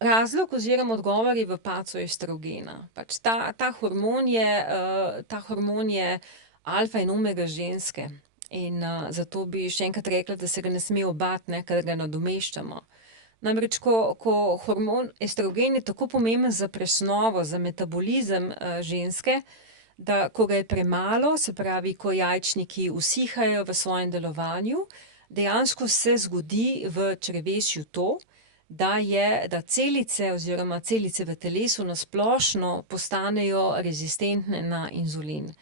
Razlog oziroma odgovor je v padcu estrogena. Pač ta hormon je alfa in omega ženske. In zato bi še enkrat rekla, da se ga ne smemo bati, ne, ker ga nadomeščamo. Namreč, ko hormon estrogen je tako pomemben za presnovo, za metabolizem ženske, da ko ga je premalo, se pravi, ko jajčniki usihajo v svojem delovanju, dejansko se zgodi v črevesju to, da celice oziroma celice v telesu na splošno postanejo rezistentne na inzulin.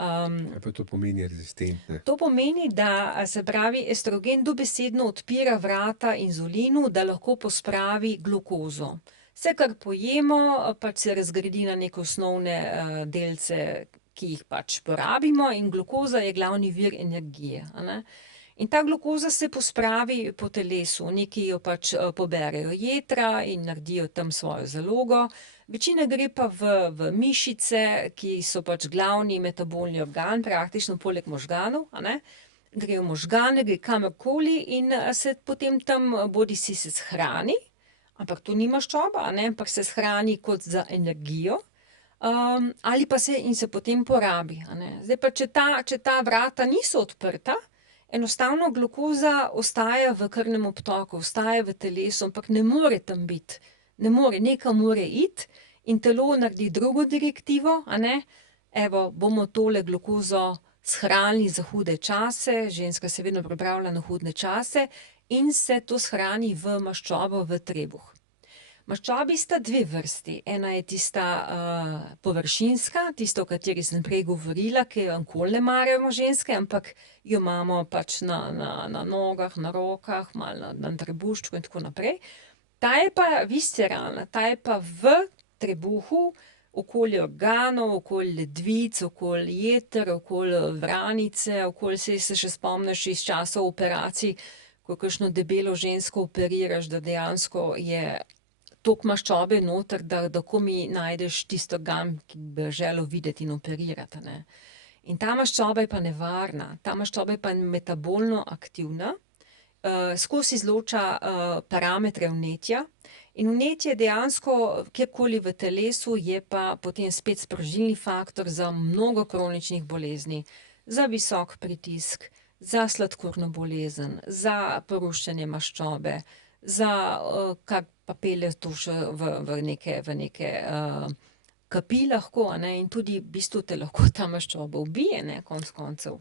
Kaj pa to pomeni rezistentne? To pomeni, da se pravi, estrogen dobesedno odpira vrata inzulinu, da lahko pospravi glukozo. Vse, kar pojemo, pač se razgradi na neke osnovne delce, ki jih pač porabimo, in glukoza je glavni vir energije, a ne. In ta glukoza se pospravi po telesu, nekaj jo pač poberejo jetra in naredijo tam svojo zalogo. Večina gre pa v mišice, ki so pač glavni metabolni organ, praktično poleg možganov, a ne. Gre v možgane, gre kamorkoli in se potem tam bodisi se shrani, ampak to ni maščoba, a ne, ampak se shrani kot za energijo, ali pa se potem porabi, a ne. Zdaj pa, če ta vrata niso odprta, enostavno glukoza ostaja v krvnem obtoku, ostaja v telesu, ampak ne more tam biti. Ne more, nekam mora iti in telo naredi drugo direktivo, a ne. Evo, bomo tole glukozo shranili za hude čase, ženska se vedno pripravlja na hude čase in se to shrani v maščobo, v trebuh. Maščobi sta dve vrsti. Ena je tista površinska, tista, o kateri sem prej govorila, ki jo nikoli ne maramo ženske, ampak jo imamo pač na nogah, na rokah, malo na trebuščku in tako naprej. Ta je pa visceralna, ta je pa v trebuhu, okoli organov, okoli ledvic, okoli jeter, okoli vranice, okoli, saj se še spomniš iz časov operacij, ko kakšno debelo žensko operiraš, da dejansko je toliko maščobe noter, da komaj najdeš tisti organ, ki bi želel videti in operirati, a ne. In ta maščoba je pa nevarna, ta maščoba je pa metabolno aktivna, skozi izloča parametre vnetja in vnetje dejansko kjerkoli v telesu je pa potem spet sprožilni faktor za mnogo kroničnih bolezni. Za visok pritisk, za sladkorno bolezen, za poruščanje maščobe, za kar pa pelje to še v neke kapi lahko, a ne, in tudi v bistvu te lahko ta maščoba ubije, ne, konec koncev.